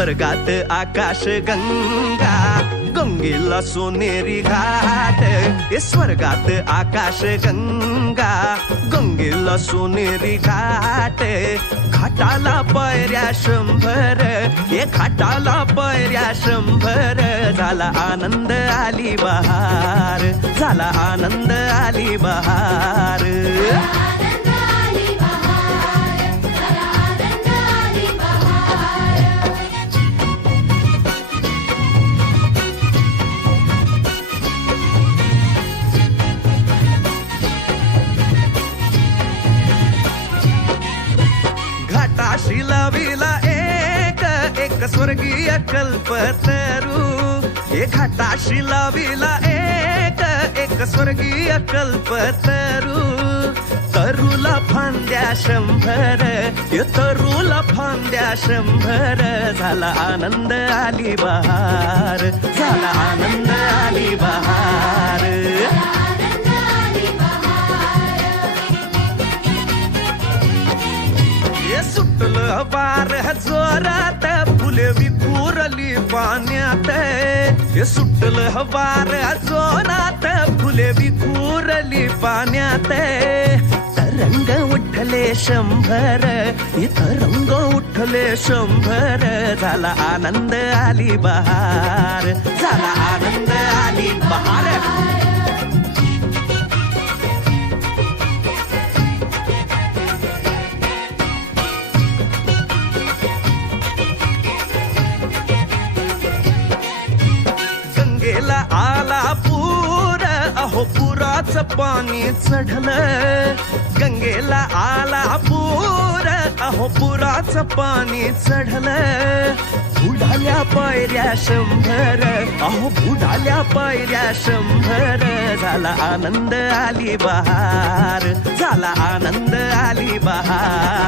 स्वर्गात आकाश गंगा, गंगेला सोनेरी घाट. स्वर्गात आकाश गंगा, गंगेला सोनेरी घाट. घाटाला पायऱ्या 100, घाटाला पायऱ्या 100. झाला आनंद आली बहार, झाला आनंद आली बहार. घाटाशी लाविला एक स्वर्गीय कल्पतरू. घाटाशी लाविला एक स्वर्गीय कल्पतरू. तरुला फांद्या 100, तरुला फांद्या 100. झाला आनंद आली बहार, झाला आनंद आली बहार. सुटलं वार जोरात, फुले विखुरली पाण्यात. सुटलं वार जोरात, फुले विखुरली पाण्यात. तरंग उठले 100, तरंग उठले 100. झाला आनंद आली बहार, झाला आनंद आली बहार. गंगेला आला पूर, अहो पुराचं पाणी चढलं. गंगेला आला पूर, अहो पुराचं पाणी चढलं. बुडाल्या पायऱ्या 100, अहो बुडाल्या पायऱ्या 100. झाला आनंद आली बहार, झाला आनंद आली बहार.